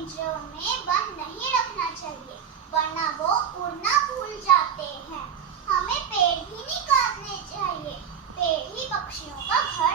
पिंजरों में बंद नहीं रखना चाहिए, वरना वो उड़ना भूल जाते हैं। हमें पेड़ भी नहीं काटने चाहिए, पेड़ ही पक्षियों का घर